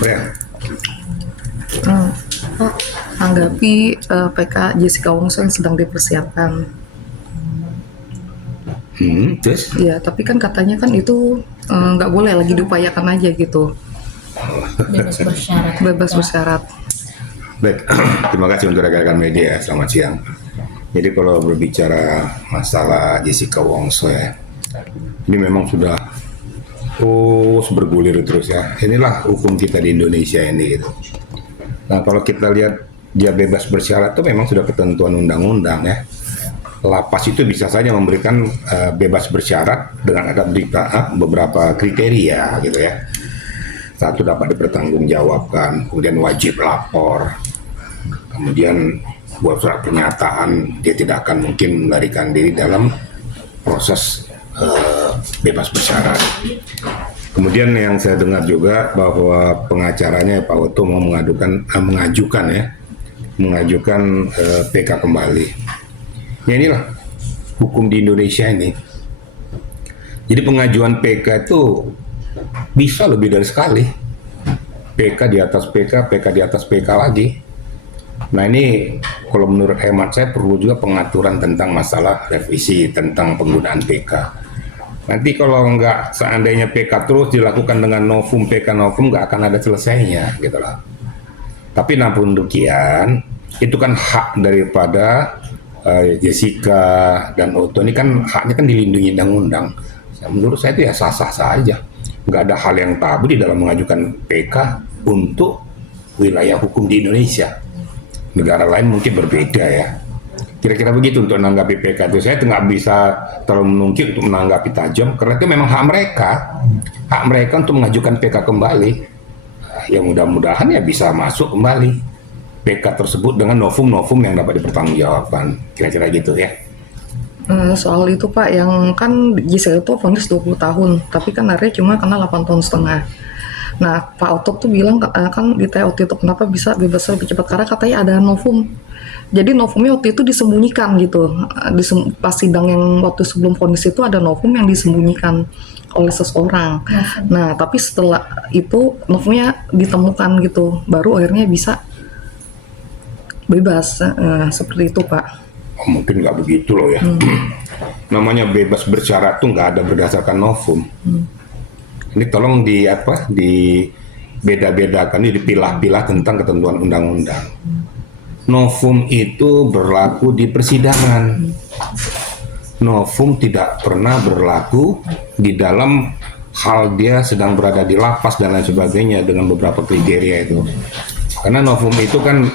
Brian. Pak, tanggapi PK Jessica Wongso yang sedang dipersiapkan. Terus? Ya, tapi kan katanya kan itu nggak boleh lagi diupayakan aja gitu. Bebas bersyarat. Bebas bersyarat. Baik, terima kasih untuk rekan-rekan media. Selamat siang. Jadi kalau berbicara masalah Jessica Wongso ya, ini memang sudah terus bergulir terus ya. Inilah hukum kita di Indonesia ini gitu. Nah kalau kita lihat dia bebas bersyarat itu memang sudah ketentuan undang-undang ya. Lapas itu bisa saja memberikan bebas bersyarat dengan ada beberapa kriteria gitu ya. Satu, dapat dipertanggungjawabkan, kemudian wajib lapor, kemudian buat surat pernyataan dia tidak akan mungkin melarikan diri dalam proses bebas bersyarat. Kemudian yang saya dengar juga bahwa pengacaranya Pak Oto mau mengajukan PK kembali. Ya inilah hukum di Indonesia ini. Jadi pengajuan PK itu bisa lebih dari sekali. PK di atas PK, PK di atas PK lagi. Nah ini kalau menurut hemat saya perlu juga pengaturan tentang masalah revisi tentang penggunaan PK. Nanti kalau nggak seandainya PK terus dilakukan dengan novum, PK novum nggak akan ada selesainya gitu loh. Tapi namun demikian, itu kan hak daripada Jessica dan Oto ini kan haknya kan dilindungi undang-undang. Menurut saya itu ya sah-sah saja. Nggak ada hal yang tabu di dalam mengajukan PK untuk wilayah hukum di Indonesia. Negara lain mungkin berbeda ya. Kira-kira begitu untuk menanggapi PK itu. Saya nggak bisa terlalu menungkit untuk menanggapi tajam, karena itu memang hak mereka untuk mengajukan PK kembali. Ya mudah-mudahan ya bisa masuk kembali PK tersebut dengan novum-novum yang dapat dipertanggungjawabkan. Kira-kira gitu ya. Soal itu Pak, yang kan Jessica itu vonis 20 tahun, tapi kan akhirnya cuma kena 8 tahun setengah. Nah, Pak Oto tuh bilang kan di waktu itu kenapa bisa bebas lebih cepat, karena katanya ada novum. Jadi novumnya waktu itu disembunyikan gitu. Pas sidang yang waktu sebelum vonis itu ada novum yang disembunyikan oleh seseorang. Nah, tapi setelah itu novumnya ditemukan gitu, baru akhirnya bisa bebas. Seperti itu Pak. Oh, mungkin nggak begitu loh ya. Namanya bebas bersyarat tuh nggak ada berdasarkan novum. Ini tolong dibeda-bedakan, dipilah-pilah tentang ketentuan undang-undang. Novum itu berlaku di persidangan. Novum tidak pernah berlaku di dalam hal dia sedang berada di lapas dan lain sebagainya dengan beberapa kriteria itu. Karena novum itu kan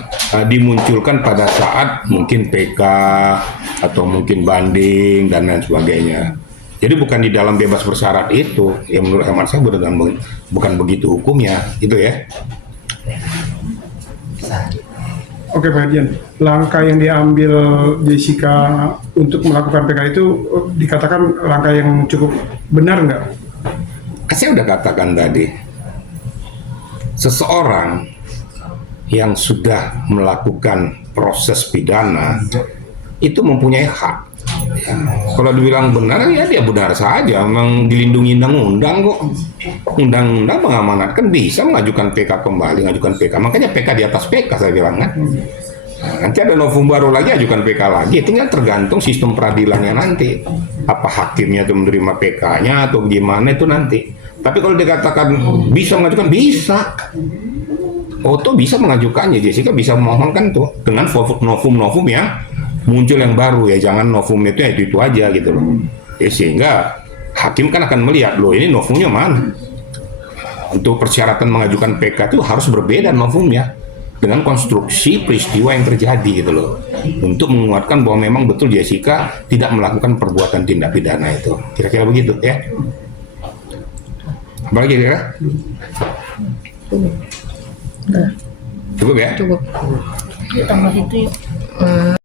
dimunculkan pada saat mungkin PK atau mungkin banding dan lain sebagainya. Jadi bukan di dalam bebas bersyarat itu. Ya menurut hemat saya bukan begitu hukumnya, gitu ya. Oke Pak Dian, langkah yang diambil Jessica untuk melakukan PK itu dikatakan langkah yang cukup benar nggak? Saya udah katakan tadi, seseorang yang sudah melakukan proses pidana itu mempunyai hak. Ya, kalau dibilang benar ya dia benar saja, memang dilindungi undang-undang kok. Undang-undang mengamanatkan bisa mengajukan PK kembali, mengajukan PK. Makanya PK di atas PK saya bilang kan. Nah, nanti ada novum baru lagi, ajukan PK lagi. Tinggal tergantung sistem peradilannya nanti. Apa hakimnya itu menerima PK-nya atau gimana itu nanti. Tapi kalau dikatakan bisa mengajukan, bisa. Oto bisa mengajukannya, Jessica bisa memohonkan tuh dengan novum-novum yang muncul yang baru ya, jangan novum itu ya itu aja gitu loh. Sehingga hakim kan akan melihat loh ini novumnya mana. Untuk persyaratan mengajukan PK itu harus berbeda novumnya dengan konstruksi peristiwa yang terjadi gitu loh. Untuk menguatkan bahwa memang betul Jessica tidak melakukan perbuatan tindak pidana itu. Kira-kira begitu ya. Apalagi kira-kira? Cukup ya? Cukup. Tambah itu yuk.